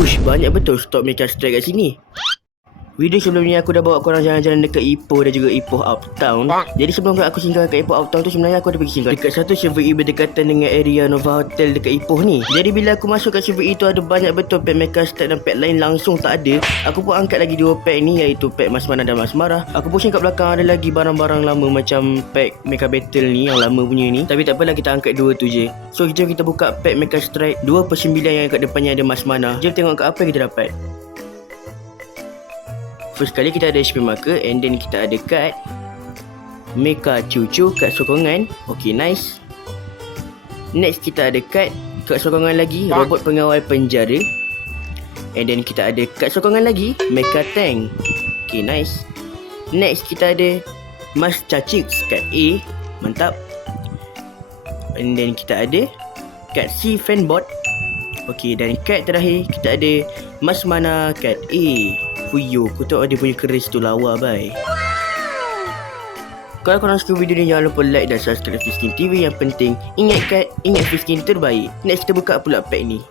Ush, banyak betul stok Mecha Strike kat sini. Video sebelum ni aku dah bawa korang jalan-jalan dekat Ipoh dan juga Ipoh Uptown. Jadi sebelum aku singgah kat Ipoh Uptown tu, sebenarnya aku ada pergi singgah dekat satu server E berdekatan dengan area Nova Hotel dekat Ipoh ni. Jadi bila aku masuk kat server E tu, ada banyak betul pack Mecha Strike dan pack lain langsung tak ada. Aku pun angkat lagi dua pack ni, iaitu pack Mas Mana dan Mas Marah. Aku pusing kat belakang ada lagi barang-barang lama macam pack Mecha Battle ni, yang lama punya ni. Tapi tak apalah, kita angkat dua tu je. So jom kita buka pack Mecha Strike 2/9 yang kat depannya ada Mas Mana. Jom tengok kat apa yang kita dapat. First kali kita ada HP marker, and then kita ada kad Mecha Cucu kat sokongan. Okay, nice. Next kita ada kad kat sokongan lagi robot pengawal penjara, and then kita ada kat sokongan lagi Mecha Tank. Okay, nice. Next kita ada Mas Cacik kat A. Mantap. And then kita ada kad C Fanbot. Okay, dan kad terakhir kita ada Mas Mana kat A. Fuyo, aku tahu dia punya keris tu lawa, bye. Kalau korang suka video ni, jangan lupa like dan subscribe Fiskin TV. Yang penting, ingat Fiskin terbaik. Next kita buka pula pack ni.